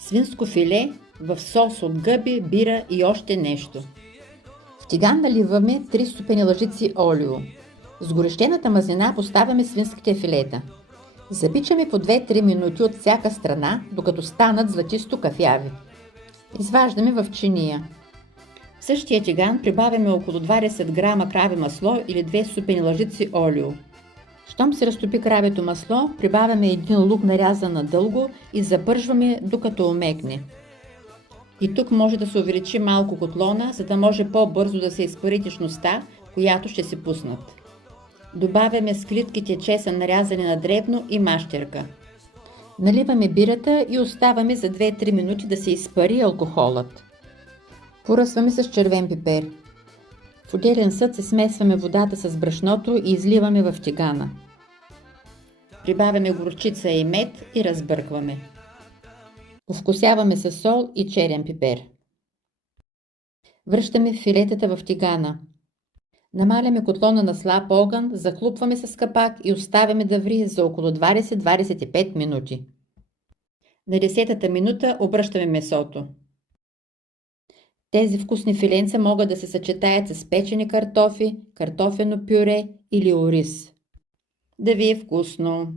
Свинско филе в сос от гъби, бира и още нещо. В тиган наливаме 3 супени лъжици олио. С горещената мазнина поставяме свинските филета. Запичаме по 2-3 минути от всяка страна, докато станат златисто кафяви. Изваждаме в чиния. В същия тиган прибавяме около 20 грама краве масло или 2 супени лъжици олио. Щом се разтопи кравето масло, прибавяме един лук нарязан надълго и запържваме докато омекне. И тук може да се увеличи малко котлона, за да може по-бързо да се изпари течността, която ще се пуснат. Добавяме склитките чесън нарязани на дребно и мащерка. Наливаме бирата и оставаме за 2-3 минути да се изпари алкохолът. Поръсваме с червен пипер. В отделен съд се смесваме водата с брашното и изливаме в тигана. Прибавяме горчица и мед и разбъркваме. Овкусяваме с сол и черен пипер. Връщаме филетата в тигана. Намаляме котлона на слаб огън, захлупваме с капак и оставяме да ври за около 20-25 минути. На 10-та минута обръщаме месото. Тези вкусни филенца могат да се съчетаят с печени картофи, картофено пюре или ориз. Да ви е вкусно!